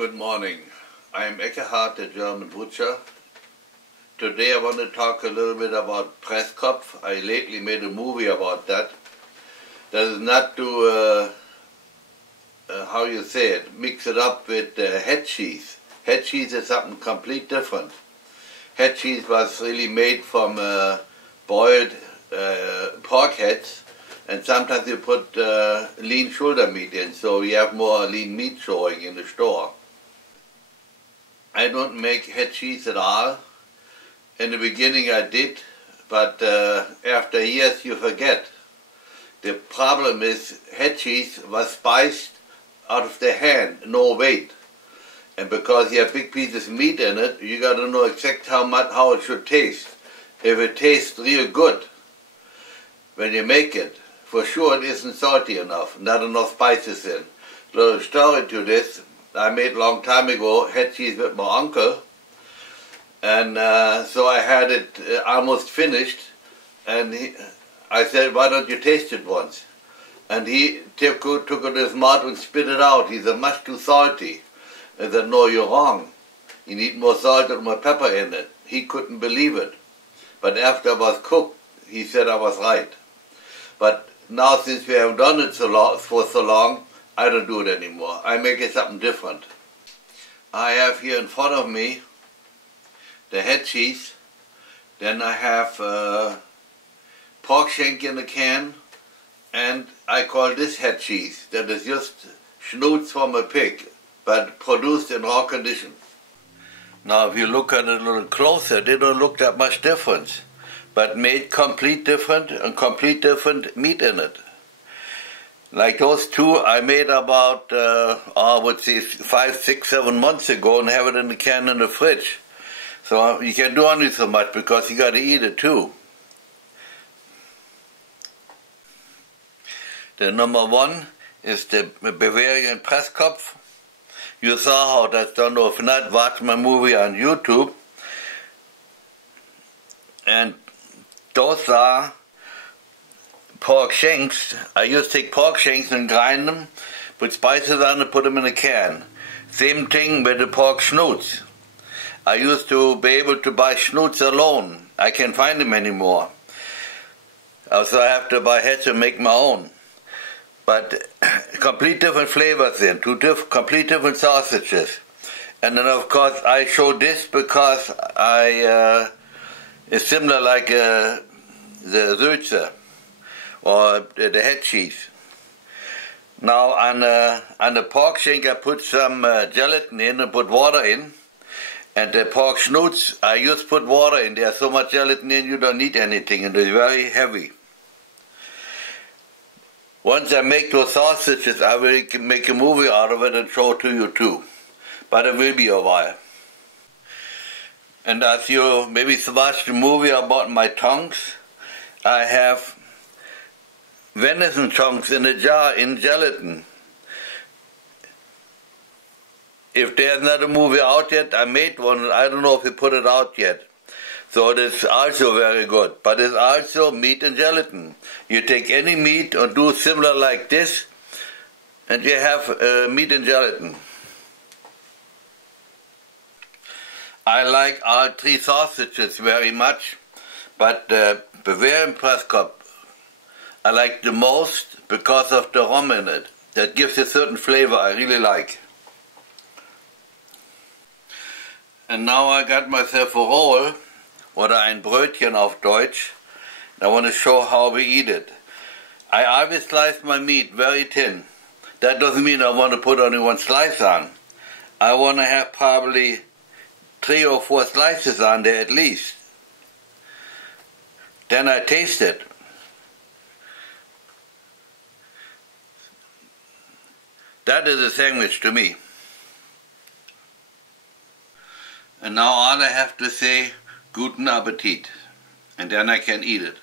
Good morning. I am Eckhard, the German butcher. Today I want to talk a little bit about Presskopf. I lately made a movie about that. That is not to, how you say it, mix it up with Headcheese. Headcheese is something completely different. Headcheese was really made from boiled pork heads, and sometimes you put lean shoulder meat in, so you have more lean meat showing in the store. I don't make Headcheese at all. In the beginning I did, but after years you forget. The problem is Headcheese was spiced out of the hand, no weight. And because you have big pieces of meat in it, you got to know exactly how it should taste. If it tastes real good when you make it, for sure it isn't salty enough, not enough spices in. Little story to this, I made a long time ago Headcheese with my uncle, and so I had it almost finished, and I said, why don't you taste it once? And he took it in his mouth and spit it out. He said, much too salty. I said, no, you're wrong. You need more salt and more pepper in it. He couldn't believe it. But after it was cooked, he said I was right. But now since we have done it for so long, I don't do it anymore. I make it something different. I have here in front of me the Headcheese. Then I have pork shank in a can, and I call this Headcheese. That is just schnoots from a pig, but produced in raw condition. Now if you look at it a little closer, they don't look that much difference, but made complete different and complete different meat in it. Like those two I made about, I would say 5, 6, 7 months ago, and have it in the can in the fridge. So you can do only so much because you got to eat it too. The number one is the Bavarian Presskopf. You saw how that's done. If not, watch my movie on YouTube. And those are pork shanks. I used to take pork shanks and grind them, put spices on and put them in a can. Same thing with the pork schnoots. I used to be able to buy schnoots alone. I can't find them anymore. So I have to buy heads and make my own. But complete different flavors in, complete different sausages. And then of course I show this because it's similar like the Sülze or the Headcheese. Now on the pork shank I put some gelatin in and put water in. And the pork schnoots, I just put water in. There's so much gelatin in, you don't need anything, and it's very heavy. Once I make those sausages, I will make a movie out of it and show it to you too. But it will be a while. And as you maybe watched the movie about my tongues, I have venison chunks in a jar in gelatin. If there's not a movie out yet, I made one. I don't know if we put it out yet. So it is also very good. But it's also meat and gelatin. You take any meat and do similar like this, and you have meat and gelatin. I like all three sausages very much, but the Bavarian Presskopf I like the most because of the rum in it. That gives a certain flavor I really like. And now I got myself a roll, oder ein Brötchen auf Deutsch. I want to show how we eat it. I always slice my meat very thin. That doesn't mean I want to put only one slice on. I want to have probably 3 or 4 slices on there at least. Then I taste it. That is a sandwich to me. And now all I have to say, guten Appetit, and then I can eat it.